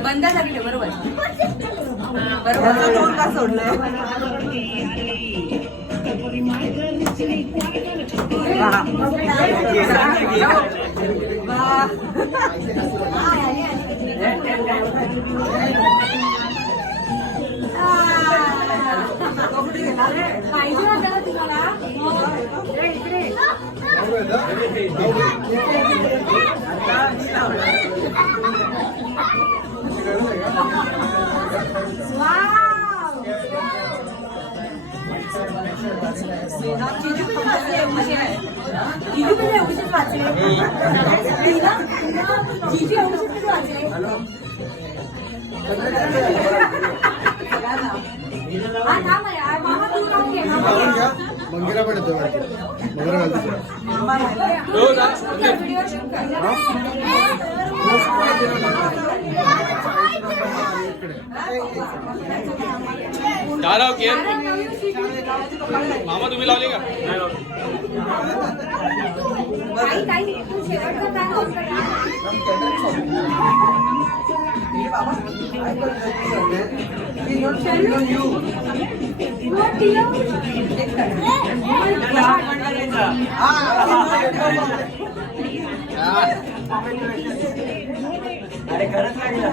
बंद झाली बरोबर बरोबर दोन का सोडलं पाहिजे होतं तुम्हाला इकडे मंगिरा पण येतो मंगिरा मामा तुम्ही लावले का अरे खरंच लागला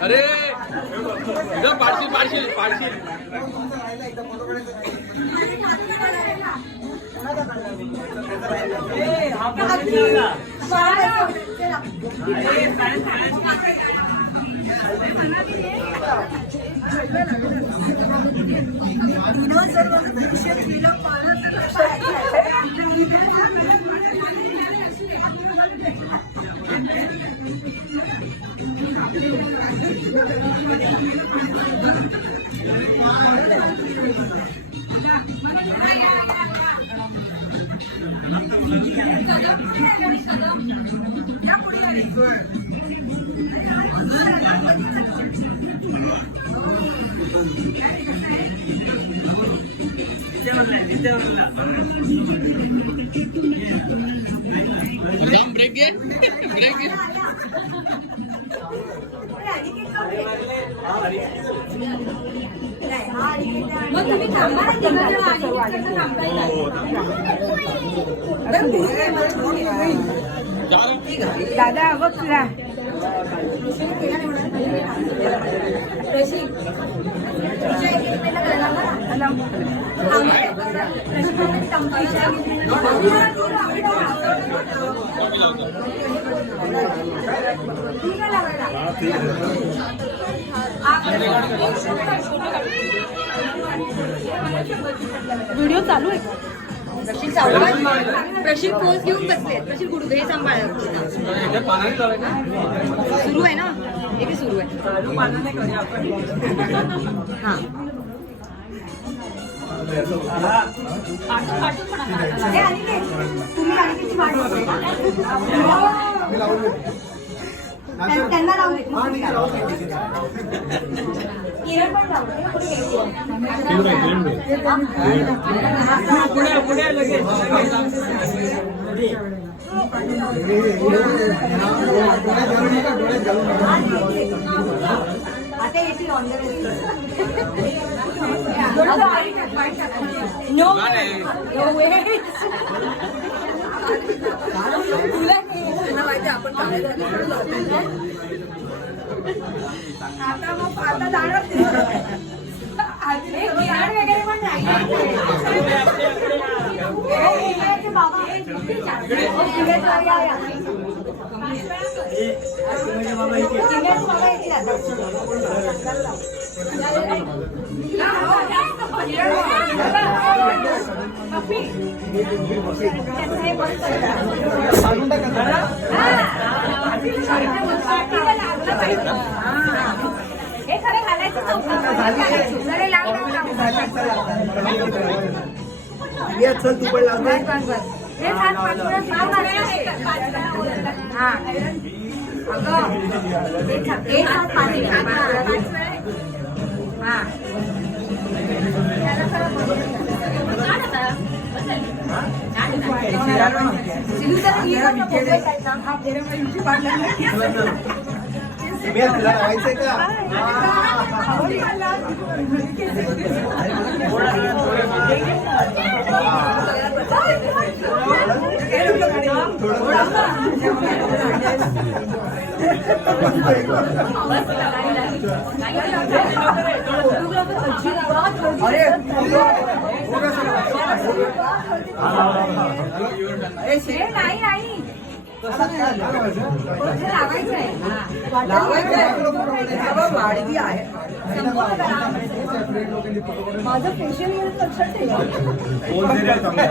अरे एकदम पाडशील पाडशील पाडशील ब्रेक घे ब्रेक घे मग तुम्ही थांबा दादा बघ तुला व्हिडिओ चालू आहे प्रशील चालू आहे प्रशील पोज घेऊन बसले प्रशील गुडघे सांभाळ सुरू आहे ना हे बी सुरू आहे हा त्यांना लावले आता येतील नो माहिती आपण आता मग आता जाणार वगैरे पण नाही हे खरं घालायचं चल तू पण लाव हा सिद्धू जरा ही बघ ना, मोबाईल आहे ना. हा, लावायचंय का नाही नाही लावायचं आहे. वाढली आहे माझं फेशियल लक्षात ठेवा.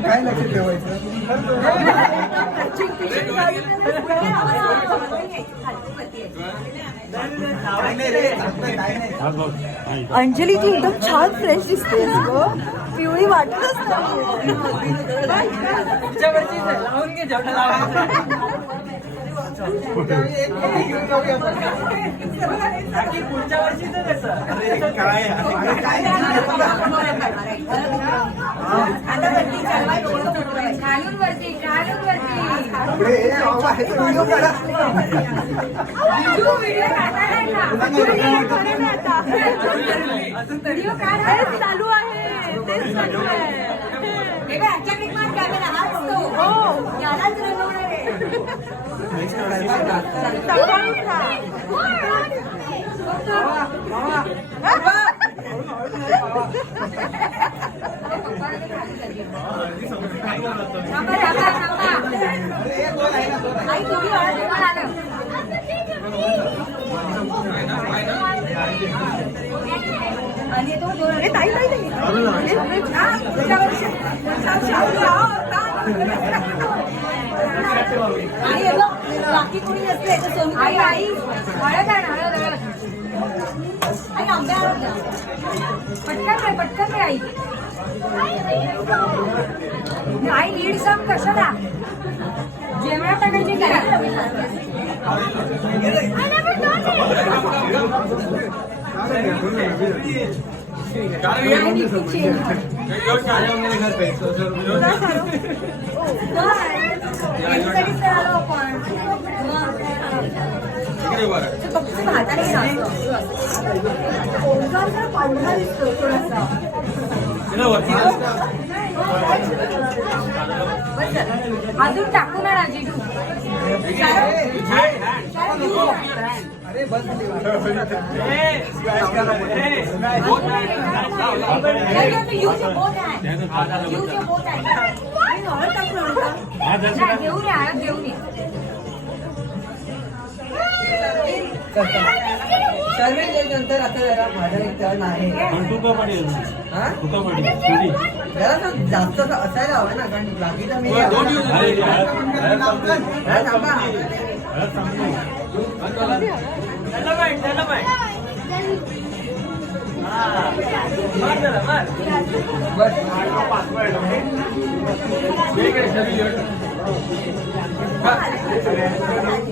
काय लक्षात ठेवायचं अंजली तू एकदम छान फ्रेश दिसतेस ग. पिवळी वाटतच नाही. लावून घे जेवढा लावायचं पुढच्या वर्षीच काय घालून वरती घालून वरती व्हिडिओ चालू आहे. तेच चालू आहे. कॅमेरा हाच तो. हो यालाच रंगवणार आहे. बाकी कोणी नसले तर सोनू आई आई हळद आहे ना हळद आई आंब्या पटकन रे आई आई लीड सम कशाला जेवणात टाकायची काय पांढरा दिसतो थोडासा. अजून टाकू ना जिजू. अरे बस घेऊन या घेऊन ये. नंतर आता जरा माझा एक टर्न आहे जरा जास्त असायला हवं ना कारण बाकीचा मी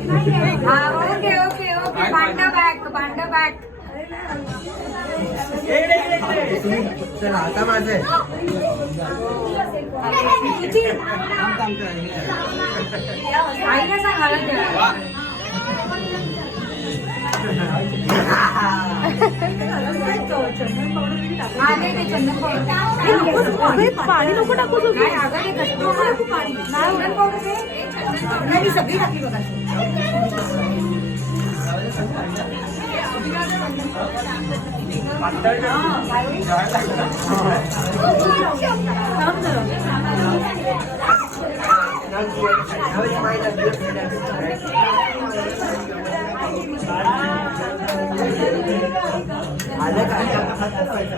ओके ओके ओके भांडा बॅग चला आता माझं आईला सांग हळद द्या. पाणी नको टाकू पाणी नाही सगळी टाकली बघा.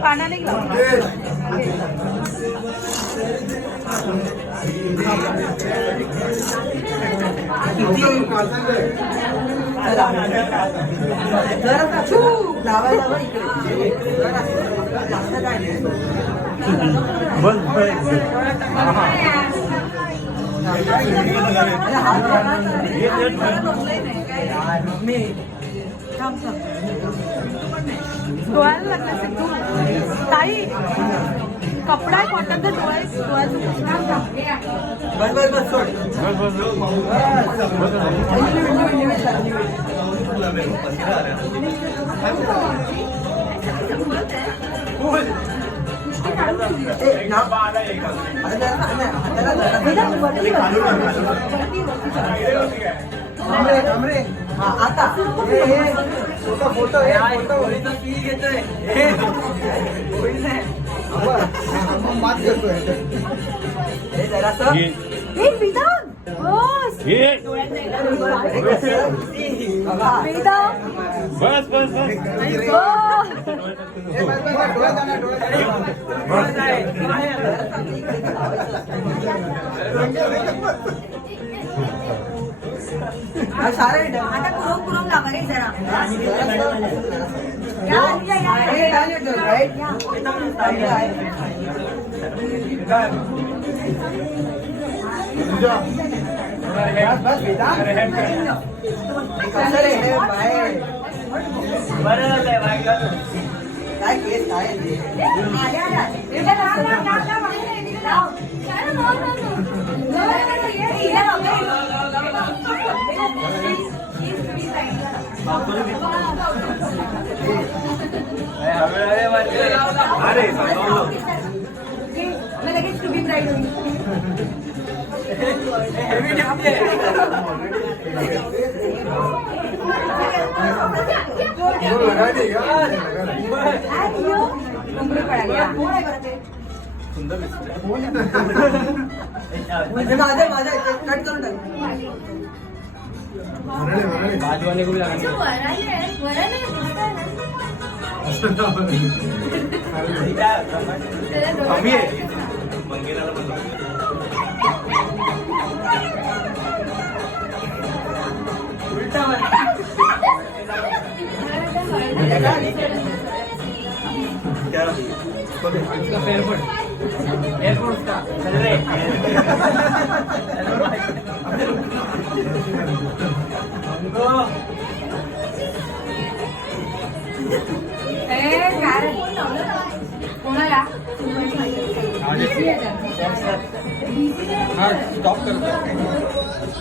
पाण्याने लावा इकडे जास्त काय नाही डोळ्याला लागलं सिद्धू ताई कपडा आहे कॉटनचा डोळ्याचं बस बस बस सोड ए, ना. अरे जरा सांग ना, हाताला जरा. हा, आता फोटो मात करतोय हे जरासं. हे वेदांत बस वेदांत बस बस बस डोळ्यात जाणार हा, सारं आहे ना. आता कुरम कुरम लावा रे जरा हे डाल येतो, right? चांगलं आहे. बस, बस, वेदांत. कसं रे, हे बाहेर. काय केस आहे ते? लगेच तुम्ही ब्राईड होईल माझं माझं कट करून टाक. कमी आहे मंगेराला एअरपोर्ट का चल रे. कोणाला हा स्टॉप करतो